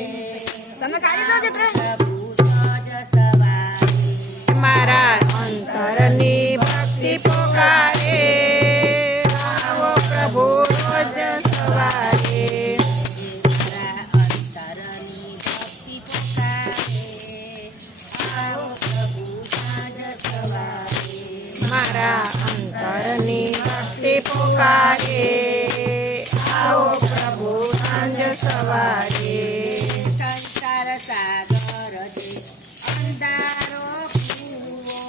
તમે કાઢી દો જત્રે પ્રભુ સજ સવારે મારા અંતરની ભક્તિ પોકારે આવો પ્રભુ રોજ સવારે મારા અંતરની ભક્તિ પોકારે આવો પ્રભુ સાંજ સવારે મારા અંતરની ભક્તિ પોકારે આવો પ્રભુ સાંજ સવારે સંસાર સાગર છે અંધારો કૂવો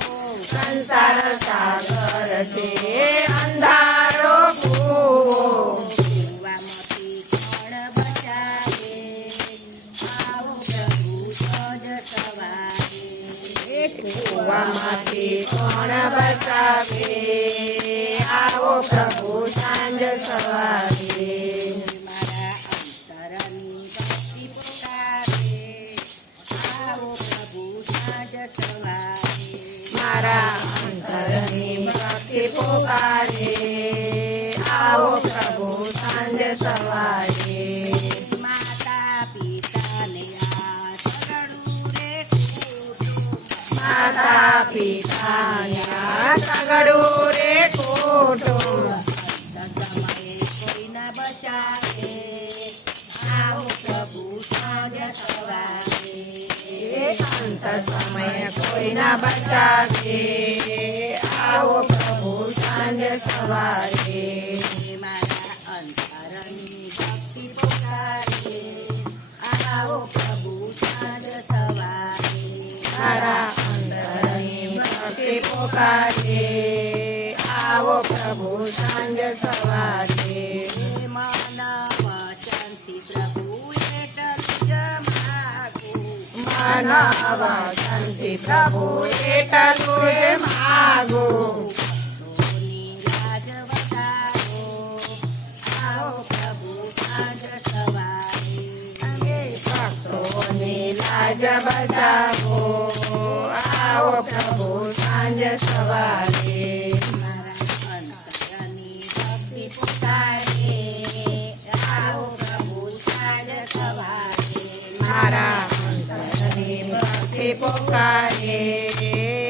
સંસાર સાગર છે અંધારો કૂવો કૂવામાંથી કોણ બચાવે આવો પ્રભુ સજ સવારે કૂવામાંથી કોણ બચાવે આવો પ્રભુ સાંજ સવારે મારા અંતરની ભક્તિ પોકારે આવો પ્રભુ સાંજ સવારે મારા અંતરની ભક્તિ પોકારે આવો પ્રભુ સાંજ સવારે અંત સમયે કોઈ ના બચાવે આવો પ્રભુ સાંજ સવારે મારા અંતરની ભક્તિ પોકારે આવો પ્રભુ સાંજ સવારે મારા અંતરની ભક્તિ પોકારે આવો પ્રભુ સાંજ સવારે મન વચનથી પ્રભુ એટલું જ માગું સોની લાજ વધારો આવો પ્રભુ સાંજ સવારે ભક્તોની લાજ બચાવો આવો પ્રભુ સાંજ સવારે મારા અંતરની ભક્તિ પોકારે આવો પ્રભુ સાંજ સવારે મારા અંતરની ભક્તિ પોકારે